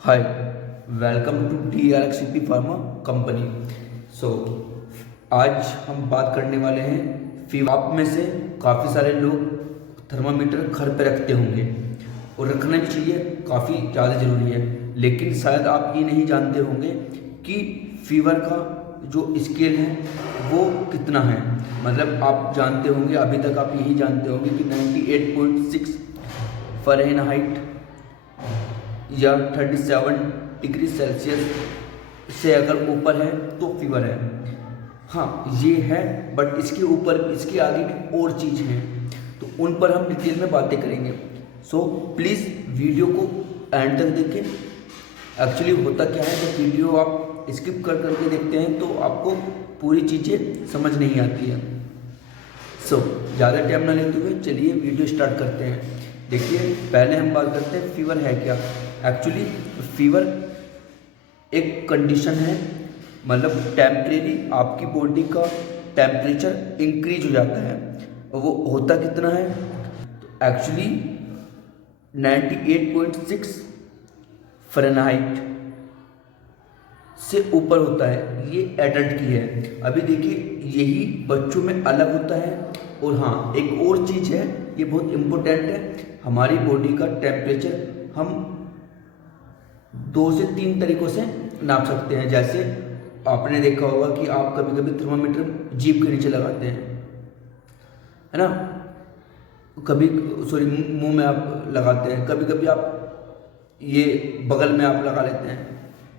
Hi, welcome to DRXCP pharma company. आज हम बात करने वाले हैं फीवर। आप में से काफ़ी सारे लोग थर्मामीटर घर पे रखते होंगे और रखना भी चाहिए, काफ़ी ज़्यादा ज़रूरी है। लेकिन शायद आप ये नहीं जानते होंगे कि फीवर का जो स्केल है वो कितना है। मतलब आप जानते होंगे, अभी तक आप यही जानते होंगे कि 98.6 फ़ारेनहाइट या 37 डिग्री सेल्सियस से अगर ऊपर है तो फीवर है। हाँ, ये है, बट इसके ऊपर, इसके आगे भी और चीज़ हैं, तो उन पर हम डिटेल में बातें करेंगे। प्लीज़ वीडियो को एंड तक देखें। एक्चुअली होता क्या है, जब वीडियो आप स्किप कर करके देखते हैं तो आपको पूरी चीज़ें समझ नहीं आती है। ज़्यादा टाइम ना लेते हुए चलिए वीडियो स्टार्ट करते हैं। देखिए, पहले हम बात करते हैं फीवर है क्या। एक्चुअली फीवर एक कंडीशन है, मतलब टेम्परेरी आपकी बॉडी का टेम्परेचर इंक्रीज हो जाता है। और वो होता कितना है, तो एक्चुअली 98.6 फ़ारेनहाइट से ऊपर होता है। ये एडल्ट की है। अभी देखिए, यही बच्चों में अलग होता है। और हाँ, एक और चीज़ है, ये बहुत इम्पोर्टेंट है। हमारी बॉडी का टेम्परेचर हम 2 से 3 तरीक़ों से नाप सकते हैं। जैसे आपने देखा होगा कि आप कभी कभी थर्मामीटर जीभ के नीचे लगाते हैं, है ना। कभी मुंह में आप लगाते हैं, कभी कभी आप ये बगल में आप लगा लेते हैं,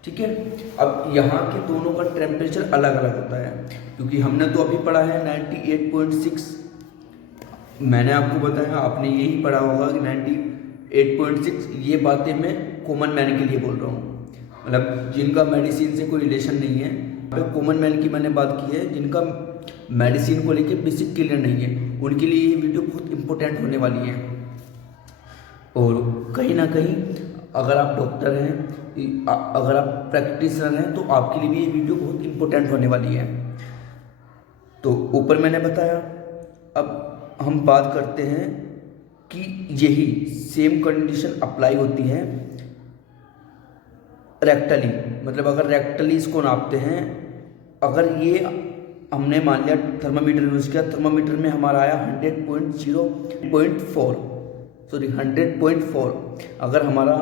ठीक है। अब यहाँ के दोनों का टेम्परेचर अलग अलग होता है, क्योंकि हमने तो अभी पढ़ा है 98.6। मैंने आपको बताया, आपने यही पढ़ा होगा कि 98.6। ये बातें मैं कॉमन मैन के लिए बोल रहा हूँ, मतलब जिनका मेडिसिन से कोई रिलेशन नहीं है। कॉमन मैन की मैंने बात की है, जिनका मेडिसिन को लेके बेसिक क्लियर नहीं है, उनके लिए ये वीडियो बहुत इंपॉर्टेंट होने वाली है। और कहीं ना कहीं अगर आप डॉक्टर हैं, अगर आप प्रैक्टिशनर हैं, तो आपके लिए भी ये वीडियो बहुत इंपॉर्टेंट होने वाली है। तो ऊपर मैंने बताया। अब हम बात करते हैं कि यही सेम कंडीशन अप्लाई होती है रेक्टली। मतलब अगर रेक्टली इसको नापते हैं, अगर ये हमने मान लिया थर्मामीटर यूज़ किया, थर्मामीटर में हमारा आया 100.4। अगर हमारा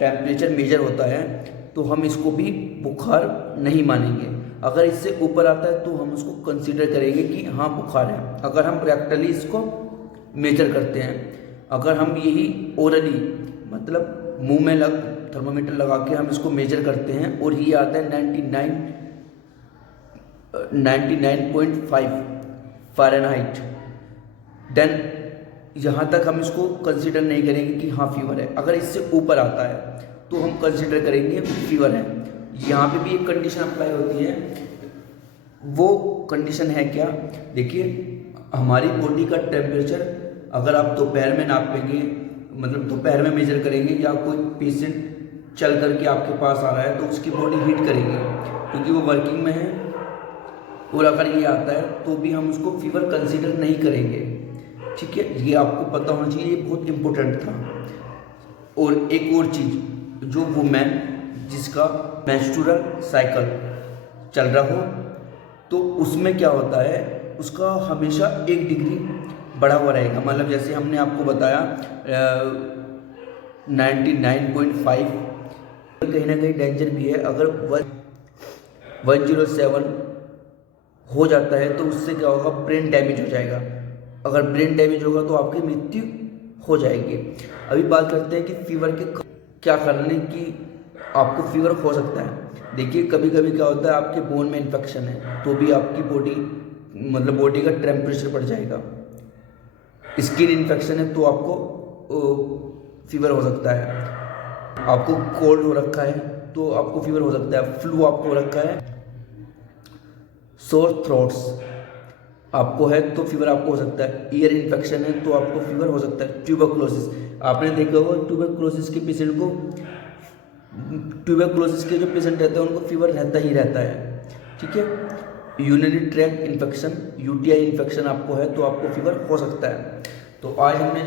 टेम्परेचर मेजर होता है तो हम इसको भी बुखार नहीं मानेंगे। अगर इससे ऊपर आता है तो हम उसको कंसीडर करेंगे कि हाँ बुखार है, अगर हम रेक्टली इसको मेजर करते हैं। अगर हम यही ओरली, मतलब मुंह में थर्मामीटर लगा के हम इसको मेजर करते हैं और ये आता है 99.5 फ़ारेनहाइट, देन यहाँ तक हम इसको कंसीडर नहीं करेंगे कि हाँ फीवर है। अगर इससे ऊपर आता है तो हम कंसीडर करेंगे फीवर है। यहाँ पे भी एक कंडीशन अप्लाई होती है। वो कंडीशन है क्या, देखिए, हमारी बॉडी का टेम्परेचर अगर आप दोपहर में नापेंगे, मतलब दोपहर में मेजर करेंगे, या कोई पेशेंट चल करके आपके पास आ रहा है तो उसकी बॉडी हीट करेगी क्योंकि वो वर्किंग में है, और अगर ये आता है तो भी हम उसको फीवर कंसीडर नहीं करेंगे, ठीक है। ये आपको पता होना चाहिए, ये बहुत इम्पोर्टेंट था। और एक और चीज़, जो वुमेन जिसका मेंस्ट्रुअल साइकिल चल रहा हो, तो उसमें क्या होता है, उसका हमेशा 1 डिग्री बढ़ा हुआ रहेगा। मतलब जैसे हमने आपको बताया 99.5, कहीं ना कहीं डेंजर भी है। अगर 107 हो जाता है तो उससे क्या होगा, ब्रेन डैमेज हो जाएगा। अगर ब्रेन डैमेज होगा तो आपकी मृत्यु हो जाएगी। अभी बात करते हैं कि फीवर के क्या कारण है कि आपको फीवर हो सकता है। देखिए, कभी कभी क्या होता है, आपके बोन में इन्फेक्शन है तो भी आपकी बॉडी, मतलब बॉडी का टेम्परेचर बढ़ जाएगा। स्किन इन्फेक्शन है तो आपको फीवर हो सकता है। आपको कोल्ड हो रखा है तो आपको फीवर हो सकता है। फ्लू आपको हो रखा है, सोर थ्रोट्स आपको है तो फीवर आपको हो सकता है। ईयर इन्फेक्शन है तो आपको फीवर हो सकता है। ट्यूबरक्लोसिस, आपने देखा होगा, ट्यूबरक्लोसिस के पेशेंट को, ट्यूबरक्लोसिस के जो पेशेंट रहते हैं उनको फीवर रहता ही रहता है, ठीक है। Urinary tract infection, UTI infection आपको है तो आपको फीवर हो सकता है। तो आज हमने